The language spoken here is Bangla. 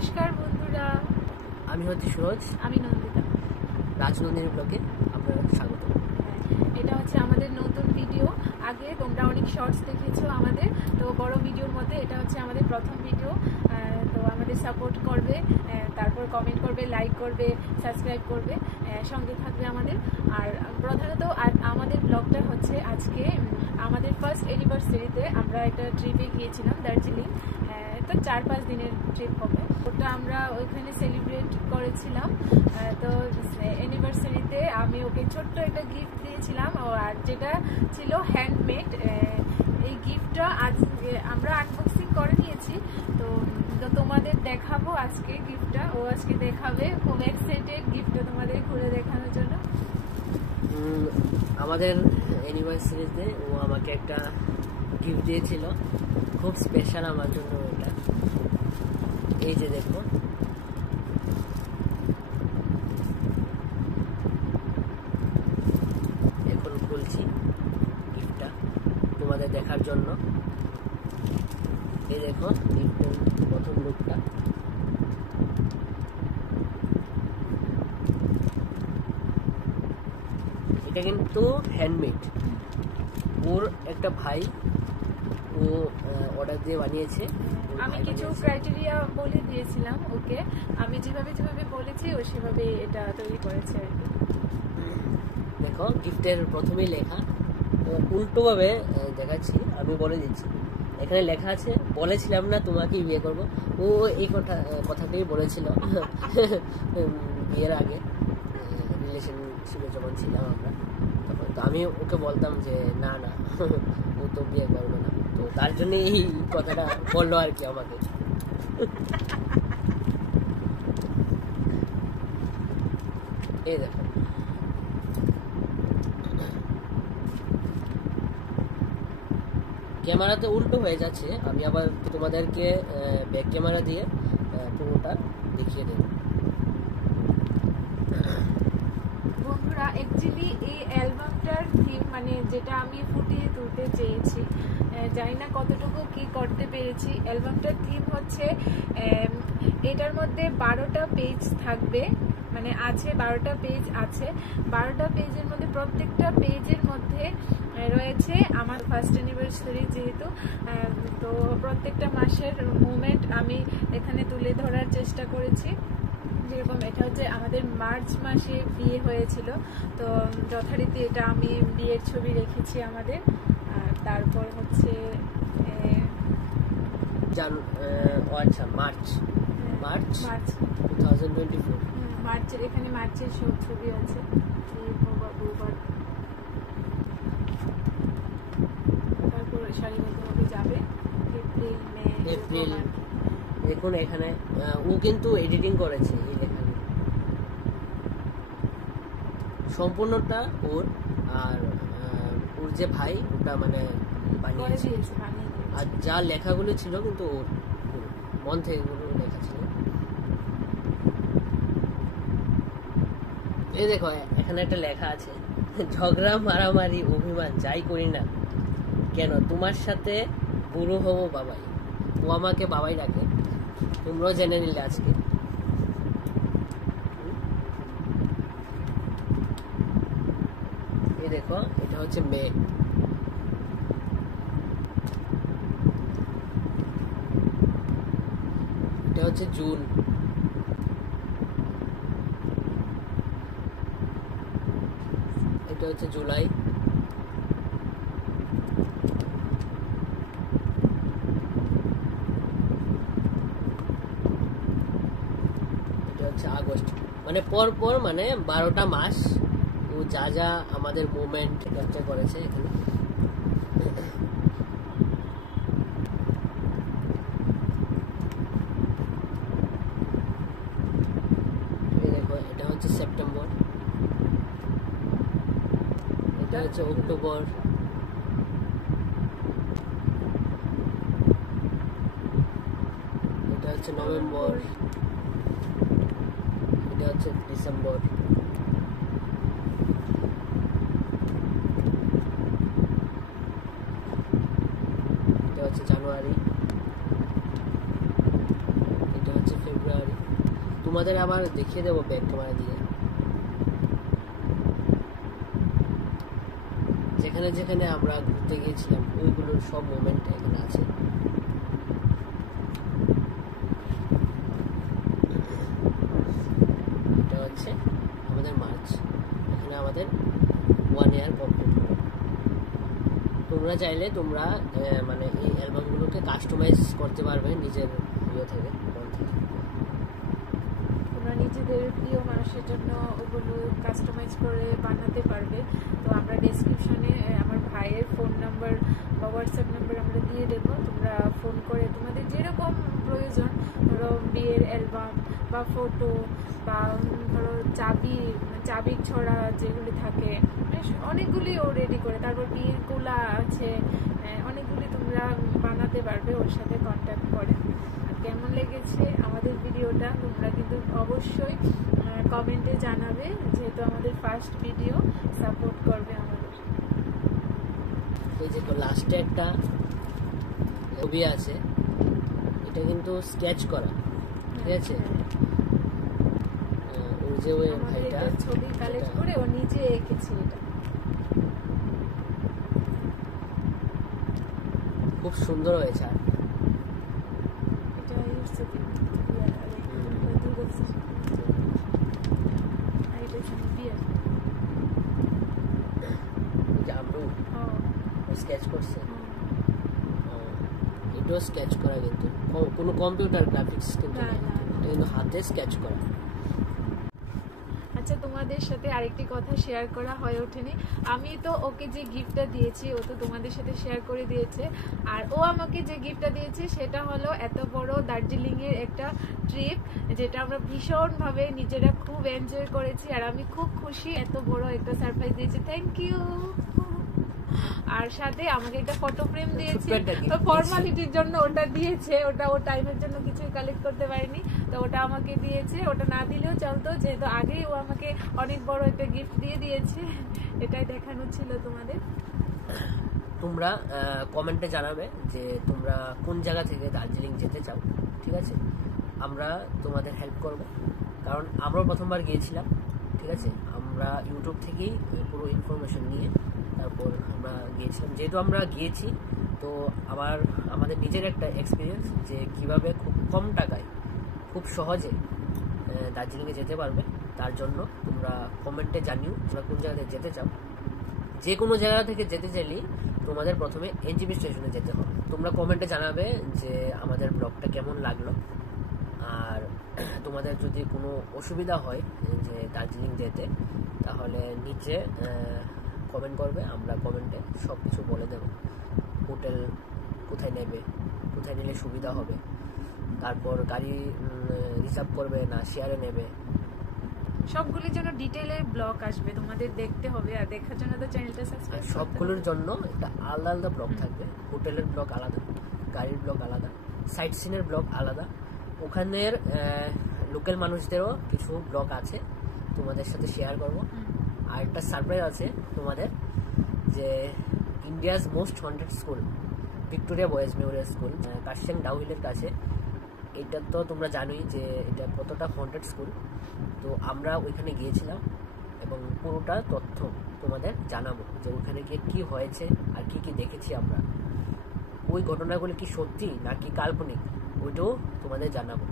নমস্কার বন্ধুরা, আমি হচ্ছি সুরজ, আমি নন্দিতা। রাজনন্দিনী ব্লগে আপনাদের স্বাগত। এটা হচ্ছে আমাদের নতুন ভিডিও। আগে তোমরা অনেক শর্টস দেখেছো আমাদের, তো বড় ভিডিওর মধ্যে এটা হচ্ছে আমাদের প্রথম ভিডিও। তো আমাদের সাপোর্ট করবে, তারপর কমেন্ট করবে, লাইক করবে, সাবস্ক্রাইব করবে, সঙ্গে থাকবে আমাদের। আর প্রধানত আমাদের ব্লগটা হচ্ছে আজকে আমাদের ফার্স্ট অ্যানিভার্সারিতে আমরা একটা ট্রিপে গিয়েছিলাম দার্জিলিং। তো 4-5 দিনের ট্রিপ হবে, ওটা আমরা ওইখানে সেলিব্রেট করেছিলাম। তো অ্যানিভার্সারিতে আমি ওকে ছোট্ট একটা গিফট দিয়েছিলাম, আর যেটা ছিল হ্যান্ডমেড। এই গিফটটা আজ আমরা আনবক্সিং করে নিয়েছি, তো তোমাদের দেখাবো আজকে গিফটটা। ও আজকে দেখাবে, খুব এক্সাইটেড গিফটটা তোমাদের খুলে দেখানোর জন্য। আমাদের অ্যানিভার্সারিতে ও আমাকে একটা গিফট দিয়েছিল, খুব স্পেশাল আমার জন্য এটা। এই যে দেখো, এখন খুলছি গিফটটা তোমাদের দেখার জন্য। এই দেখো গিফটের প্রথম লুকটা। এটা কিন্তু হ্যান্ডমেড, ওর একটা ভাই ও অর্ডার দিয়ে বানিয়েছে। আমি কিছু ক্রাইটেরিয়া বলে দিয়েছিলাম ওকে, আমি যেভাবে যেভাবে বলেছি ও সেভাবে এটা তৈরি করেছে আর কি। দেখো গিফটের প্রথমেই লেখা, উল্টো ভাবে দেখাচ্ছি, আমি বলে দিচ্ছি। এখানে লেখা আছে, বলেছিলাম না তোমাকেই বিয়ে করব। ও এই কথাটাই বলেছিল বিয়ের আগে, রিলেশনশিপে যখন ছিলাম আমরা তখন। তো আমি ওকে বলতাম যে না না ও তো বিয়ে করবে না, তো তার জন্য এই কথাটা বললো আর কি আমাকে। এই দেখো, ক্যামেরাতে উল্টো হয়ে যাচ্ছে, আমি আবার তোমাদেরকে ব্যাক ক্যামেরা দিয়ে পুরোটা দেখিয়ে দেব। বন্ধুরা, অ্যাকচুয়ালি এই অ্যালবামটার থিম, মানে যেটা আমি ফুটিয়ে তুলতে চেয়েছি, জানি না কতটুকু কি করতে পেরেছি। অ্যালবামটার থিম হচ্ছে, এটার মধ্যে 12টা পেজ থাকবে, মানে আছে 12টা পেজ আছে। 12টা পেজের মধ্যে প্রত্যেকটা পেজের মধ্যে রয়েছে আমার ফার্স্ট অ্যানিভার্সারি যেহেতু, তো প্রত্যেকটা মাসের মুমেন্ট আমি এখানে তুলে ধরার চেষ্টা করেছি। যেরকম এটা হচ্ছে আমাদের মার্চ মাসে বিয়ে হয়েছিল, তো যথারীতি এটা আমি বিয়ের ছবি রেখেছি আমাদের। আর তারপর হচ্ছে আচ্ছা মার্চ 2024, মার্চের, এখানে মার্চের সব ছবি আছে। তারপর সারিবদ্ধভাবে যাবে এপ্রিল, মে, এপ্রিল। দেখুন এখানে ও কিন্তু এডিটিং করেছে এই লেখাগুলো, সম্পূর্ণটা ওর। আর ওর যে ভাই ওটা মানে বানিয়েছে, আর যা লেখাগুলো ছিল কিন্তু ওর মন থেকে এগুলো লেখা ছিল। এই দেখো এখানে একটা লেখা আছে, ঝগড়া মারামারি অভিমান যাই করি না কেন তোমার সাথে বুড়ো হবো বাবাই। ও আমাকে বাবাই ডাকে, তোমরাও জেনে নিলে আজকে। এই দেখো এটা হচ্ছে মে, এটা হচ্ছে জুন, এটা হচ্ছে জুলাই, এটা হচ্ছে আগস্ট। মানে পর মানে 12টা মাস ও যা যা আমাদের মুভমেন্ট ক্যাপচার করেছে এখানে। দেখো এটা হচ্ছে সেপ্টেম্বর, এটা হচ্ছে অক্টোবর, এটা হচ্ছে নভেম্বর, এটা হচ্ছে ডিসেম্বর, এটা হচ্ছে জানুয়ারি, এটা হচ্ছে ফেব্রুয়ারি, তোমাদের আবার দেখিয়ে দেবো ব্যাক ক্যামেরা দিয়ে, যেখানে যেখানে আমরা ঘুরতে গিয়েছিলাম ওইগুলোর সব মোমেন্ট এখানে আছে। এটা হচ্ছে আমাদের মার্চ, এখানে আমাদের 1 ইয়ার কমপ্লিট হলো। তোমরা চাইলে তোমরা মানে এই অ্যালবামগুলোকে কাস্টমাইজ করতে পারবে নিজের ইয়ে থেকে, ফোন থেকে। তোমরা নিজেদের প্রিয় মানুষের জন্য ওগুলো কাস্টমাইজ করে বানাতে পারবে। তো আমরা ডেসক্রিপশনে আমার ভাইয়ের ফোন নাম্বার বা হোয়াটসঅ্যাপ নাম্বার আমরা দিয়ে দেবো। তোমরা ফোন করে তোমাদের যেরকম প্রয়োজন, ধরো বিয়ের অ্যালবাম বা ফটো বা ধরো চাবি ছড়া যেগুলি থাকে, অনেকগুলি ও রেডি করে, তারপর বিয়ের গোলা আছে, অনেকগুলি তোমরা বানাতে পারবে ওর সাথে কন্ট্যাক্ট করে। কেমন লেগেছে আমাদের ভিডিওটা তোমরা কিন্তু অবশ্যই কমেন্টে জানাবে, যেহেতু আমাদের ফার্স্ট ভিডিও, সাপোর্ট করবে আমাদের। এই যে লাস্টে একটা ছবি আছে, এটা কিন্তু স্কেচ করা, ঠিক আছে? ওই যে ওই ভাইটা ছবি কালেক্ট করে ও নিজে এঁকেছে, এটা খুব সুন্দর হয়েছে। এটা ইউসুফ স্কেচ করছে, এটাও স্কেচ করা, কিন্তু কোনো কম্পিউটার গ্রাফিক্স কিন্তু না, এটা কিন্তু হাতে স্কেচ করা। আচ্ছা, তোমাদের সাথে আরেকটি কথা শেয়ার করা হয়ে ওঠেনি। আমি তো ওকে যে গিফটটা দিয়েছি ও তো তোমাদের সাথে শেয়ার করে দিয়েছে, আর ও আমাকে যে গিফটটা দিয়েছে সেটা হলো এত বড় দার্জিলিং এর একটা ট্রিপ, যেটা আমরা ভীষণভাবে নিজেরা খুব এনজয় করেছি, আর আমি খুব খুশি। এত বড় একটা সারপ্রাইজ দিয়েছে, থ্যাংক ইউ। আর সাথে আমাকে একটা ফটো ফ্রেম দিয়েছে, ফর্মালিটির জন্য ওটা দিয়েছে, ওটা ও টাইমের জন্য কিছুই কালেক্ট করতে পারেনি, তো ওটা আমাকে দিয়েছে। ওটা না দিলেও চলতো, যেহেতু আগেই ও আমাকে অনেক বড় একটা গিফট দিয়ে দিয়েছে, এটাই দেখানো ছিল তোমাদের। তোমরা কমেন্টে জানাবে যে তোমরা কোন জায়গা থেকে দার্জিলিং যেতে চাও, ঠিক আছে? আমরা তোমাদের হেল্প করব, কারণ আমরাও প্রথমবার গিয়েছিলাম, ঠিক আছে? আমরা ইউটিউব থেকেই পুরো ইনফরমেশন নিয়ে তারপর আমরা গিয়েছিলাম। যেহেতু আমরা গিয়েছি, তো আমাদের নিজের একটা এক্সপিরিয়েন্স যে কিভাবে খুব কম টাকায় খুব সহজে দার্জিলিংয়ে যেতে পারবে। তার জন্য তোমরা কমেন্টে জানিও তোমরা কোন জায়গাতে যেতে চাও। যে কোনো জায়গা থেকে যেতে চাইলেই তোমাদের প্রথমে এনজিপি স্টেশনে যেতে হবে। তোমরা কমেন্টে জানাবে যে আমাদের ব্লগটা কেমন লাগলো, আর তোমাদের যদি কোনো অসুবিধা হয় যে দার্জিলিং যেতে, তাহলে নিচে কমেন্ট করবে, আমরা কমেন্টে সব কিছু বলে দেবো। হোটেল কোথায় নেবে, কোথায় নিলে সুবিধা হবে, তারপর গাড়ি রিজার্ভ করবে না শেয়ারে নেবে, সবগুলির জন্য ডিটেইলের ব্লগ আসবে, তোমাদের দেখতে হবে। আর দেখার জন্য তো চ্যানেলটা সাবস্ক্রাইব করতে হবে। সবগুলোর জন্য একটা আলাদা আলাদা ব্লগ থাকবে। হোটেলের ব্লগ আলাদা, গাড়ির ব্লগ আলাদা, সাইট সিনের ব্লগ আলাদা। ওখানের লোকাল মানুষদেরও কিছু ব্লগ আছে, তোমাদের সাথে শেয়ার করব। আর একটা সারপ্রাইজ আছে তোমাদের, যে India's most haunted school Victoria Boys Memorial School Kurseong ডাউহিলের কাছে। এটা তো তোমরা জানোই যে এটা কতটা হন্টেড স্কুল। তো আমরা ওইখানে গিয়েছিলাম এবং পুরোটা তথ্য তোমাদের জানাবো, যে ওইখানে গিয়ে কী হয়েছে আর কি কি দেখেছি আমরা, ওই ঘটনাগুলো কি সত্যি নাকি কাল্পনিক, ওইটাও তোমাদের জানাবো।